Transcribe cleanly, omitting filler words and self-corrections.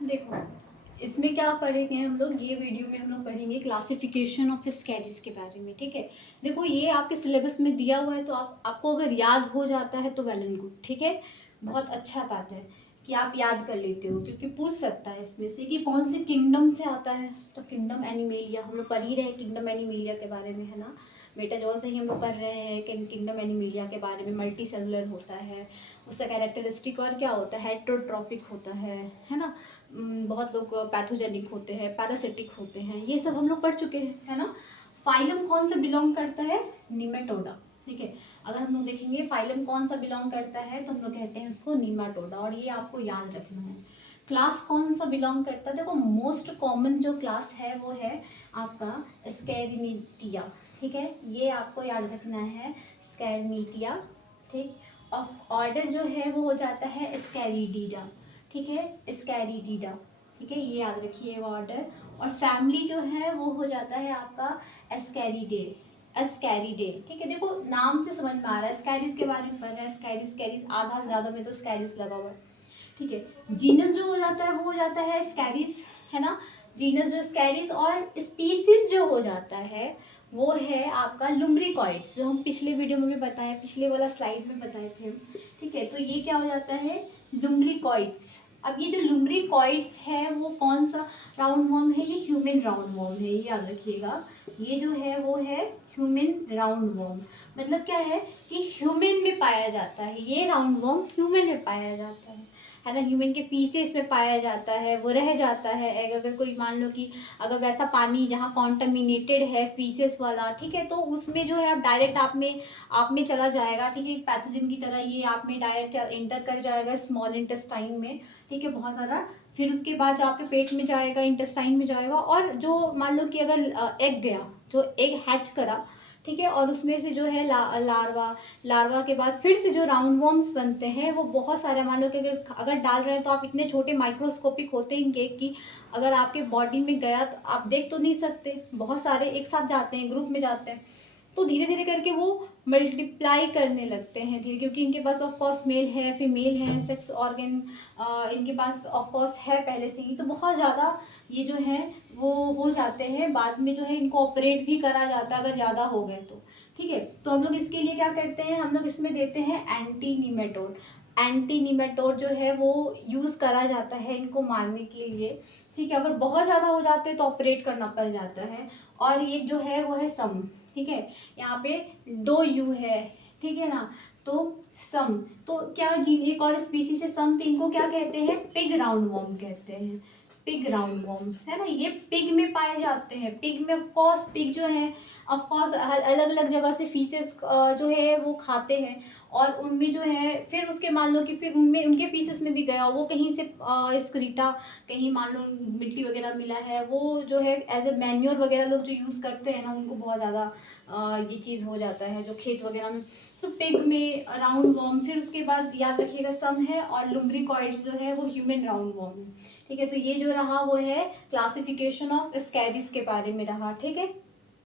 देखो, इसमें क्या पढ़ेंगे हम लोग, ये वीडियो में हम लोग पढ़ेंगे क्लासिफिकेशन ऑफ स्कैरीज के बारे में, ठीक है। देखो ये आपके सिलेबस में दिया हुआ है, तो आपको अगर याद हो जाता है तो वेल एंड गुड, ठीक है। बहुत अच्छा बात है कि आप याद कर लेते हो, क्योंकि पूछ सकता है इसमें से कि कौन से किंगडम से आता है। तो किंगडम एनिमेलिया हम लोग पढ़ ही रहे हैं, किंगडम एनिमेलिया के बारे में, है ना। बेटा जो से ही हम लोग पढ़ रहे हैं कि किंगडम एनिमेलिया के बारे में। मल्टी सेलुलर होता है, उसका कैरेक्टरिस्टिक और क्या होता है, हेट्रोट्रॉफिक होता है ना। बहुत लोग पैथोजेनिक होते हैं, पैरासिटिक होते हैं, ये सब हम लोग पढ़ चुके हैं, है ना। फाइलम कौन सा बिलोंग करता है, निमेटोडा, ठीक है। अगर हम लोग देखेंगे फाइलम कौन सा बिलोंग करता है, तो हम लोग कहते हैं उसको नीमाटोडा, और ये आपको याद रखना है। क्लास कौन सा बिलोंग करता है, देखो मोस्ट कॉमन जो क्लास है वो है आपका स्कैरिनीटिया, ठीक है। ये आपको याद रखना है, स्कैरिनीटिया, ठीक। और ऑर्डर जो है वो हो जाता है स्कैरिडीडा, ठीक है, स्कैरिडीडा, ठीक है, ये याद रखिए ऑर्डर। और फैमिली जो है वो हो जाता है आपका एस्कैरिडे, एस्कैरिडे, ठीक है। देखो नाम से समझ में आ रहा है, स्कैरिस के बारे में पढ़ रहे हैं, स्कैरिस स्कैरिस आधा से ज़्यादा में तो स्कैरिस लगा हुआ है, ठीक है। जीनस जो हो जाता है वो हो जाता है स्कैरिस, है ना। जीनस जो स्कैरिस, और स्पीसीज जो हो जाता है वो है आपका लुम्ब्रिकॉइड्स, जो हम पिछले वीडियो में भी बताए, पिछले वाला स्लाइड में बताए थे हम, ठीक है। तो ये क्या हो जाता है, लुम्ब्रिकॉइड्स। अब ये जो लुम्ब्रिकॉइड्स है वो कौन सा राउंड वॉर्म है, ये ह्यूमन राउंड वॉर्म है, ये याद रखिएगा। ये जो है वो है ह्यूमन राउंड वॉर्म। मतलब क्या है कि ह्यूमन में पाया जाता है, ये राउंड वॉर्म ह्यूमन में पाया जाता है ना। ह्यूमन के फीसेस में पाया जाता है, वो रह जाता है अगर कोई मान लो कि अगर वैसा पानी जहाँ कॉन्टामिनेटेड है फीसेस वाला, ठीक है, तो उसमें जो है अब डायरेक्ट आप में चला जाएगा, ठीक है। पैथोजन की तरह ये आप में डायरेक्ट एंटर कर जाएगा स्मॉल इंटेस्टाइन में, ठीक है, बहुत ज़्यादा। फिर उसके बाद जो आपके पेट में जाएगा, इंटेस्टाइन में जाएगा, और जो मान लो कि अगर एग गया, जो एग हैच करा, ठीक है, और उसमें से जो है लार्वा, लार्वा के बाद फिर से जो राउंड वॉर्म्स बनते हैं वो बहुत सारे, मान लो कि अगर डाल रहे हैं तो आप इतने छोटे माइक्रोस्कोपिक होते हैं इनके कि अगर आपके बॉडी में गया तो आप देख तो नहीं सकते, बहुत सारे एक साथ जाते हैं, ग्रुप में जाते हैं, तो धीरे धीरे करके वो मल्टीप्लाई करने लगते हैं धीरे, क्योंकि इनके पास ऑफ कोर्स मेल है, फीमेल है, सेक्स ऑर्गन इनके पास ऑफ कोर्स है पहले से ही, तो बहुत ज़्यादा ये जो है वो हो जाते हैं। बाद में जो है इनको ऑपरेट भी करा जाता है अगर ज़्यादा हो गए तो, ठीक है। तो हम लोग इसके लिए क्या करते हैं, हम लोग इसमें देते हैं एंटी निमेटोड। एंटी निमेटोड जो है वो यूज़ करा जाता है इनको मारने के लिए, ठीक है। अगर बहुत ज़्यादा हो जाते हैं तो ऑपरेट करना पड़ जाता है। और ये जो है वो है सम, ठीक है, यहाँ पे 2 U है, ठीक है ना। तो सम, तो क्या जीन एक और स्पीसीज है सम, तो इनको क्या कहते हैं, पिग राउंड वॉर्म कहते हैं, पिग राउंड वॉर्म, है ना। ये पिग में पाए जाते हैं, पिग में ऑफ कोर्स, पिग जो है ऑफ कोर्स अलग अलग जगह से फीसेस जो है वो खाते हैं, और उनमें जो है फिर उसके मान लो कि फिर उनमें उनके पीसेस में भी गया वो कहीं से स्क्रीटा, कहीं मान लो मिट्टी वगैरह मिला है, वो जो है एज ए मैन्योर वगैरह लोग जो यूज़ करते हैं ना, उनको बहुत ज़्यादा ये चीज़ हो जाता है जो खेत वगैरह में। तो पिग में राउंड वॉर्म, फिर उसके बाद याद रखिएगा सम है, और लुम्ब्रिकॉइड्स जो है वो ह्यूमन राउंड वॉर्म है, ठीक है। तो ये जो रहा वो है क्लासिफिकेशन ऑफ स्कैरिस के बारे में रहा, ठीक है।